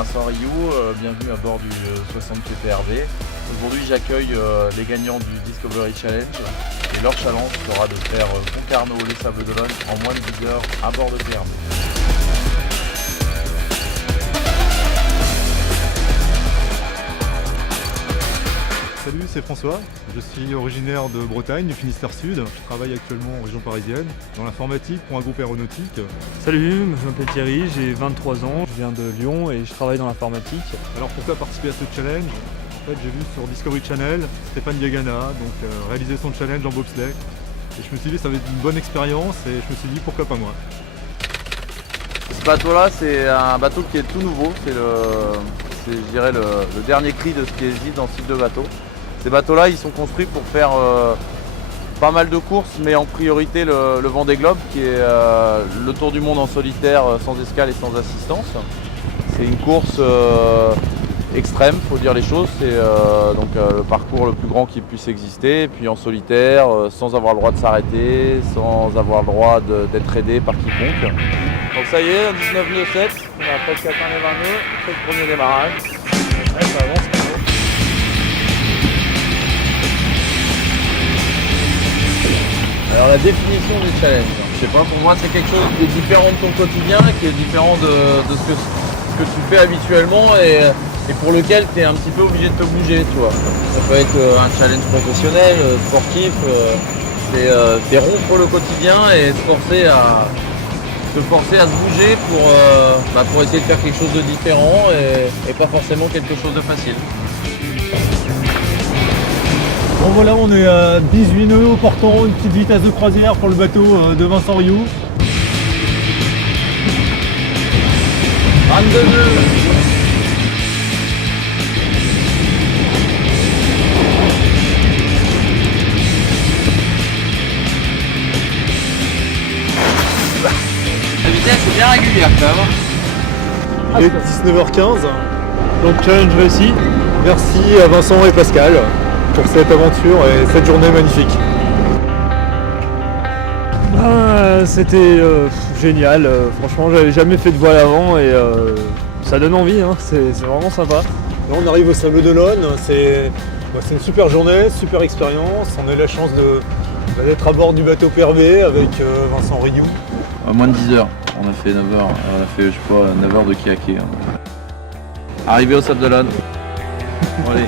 Vincent Rioux, bienvenue à bord du 60 PPRV. Aujourd'hui j'accueille les gagnants du Discovery Challenge et leur challenge sera de faire Concarneau les Sables d'Olonne en moins de 10 heures à bord de PRV. Salut, c'est François. Je suis originaire de Bretagne, du Finistère Sud. Je travaille actuellement en région parisienne, dans l'informatique pour un groupe aéronautique. Salut, je m'appelle Thierry, j'ai 23 ans, je viens de Lyon et je travaille dans l'informatique. Alors pourquoi participer à ce challenge? En fait, j'ai vu sur Discovery Channel Stéphane Diagana réaliser son challenge en bobsleigh. Et je me suis dit que ça va être une bonne expérience et je me suis dit pourquoi pas moi. Ce bateau-là, c'est un bateau qui est tout nouveau. C'est je dirais le dernier cri de ce qui existe dans ce type de bateau. Ces bateaux-là, ils sont construits pour faire pas mal de courses, mais en priorité le Vendée Globe, qui est le tour du monde en solitaire, sans escale et sans assistance. C'est une course extrême, faut dire les choses. C'est le parcours le plus grand qui puisse exister, et puis en solitaire, sans avoir le droit de s'arrêter, sans avoir le droit d'être aidé par quiconque. Donc ça y est, 19 nœuds 7, on a presque atteint les 20 nœuds, c'est le premier démarrage. Ouais, ça avance. Alors la définition du challenge, je sais pas, pour moi c'est quelque chose qui est différent de ton quotidien, qui est différent de ce que tu fais habituellement et pour lequel tu es un petit peu obligé de te bouger, tu vois. Ça peut être un challenge professionnel, sportif, c'est rompre le quotidien et se forcer à se bouger pour essayer de faire quelque chose de différent et pas forcément quelque chose de facile. Bon voilà, on est à 18 nœuds au portant, une petite vitesse de croisière pour le bateau de Vincent Rioux. 22 nœuds. La vitesse est bien régulière quand même. Il est 19h15. Donc challenge réussi. Merci à Vincent et Pascal pour cette aventure et cette journée magnifique. C'était génial, franchement j'avais jamais fait de voile avant et ça donne envie, hein. C'est vraiment sympa. Là, on arrive au Sables d'Olonne, c'est une super journée, super expérience. On a eu la chance d'être à bord du bateau PRV avec Vincent Rioux. À moins de 10 heures, on a fait 9 heures, on a fait je sais pas 9 heures de kayaké. Arrivé au Sables d'Olonne. Allez.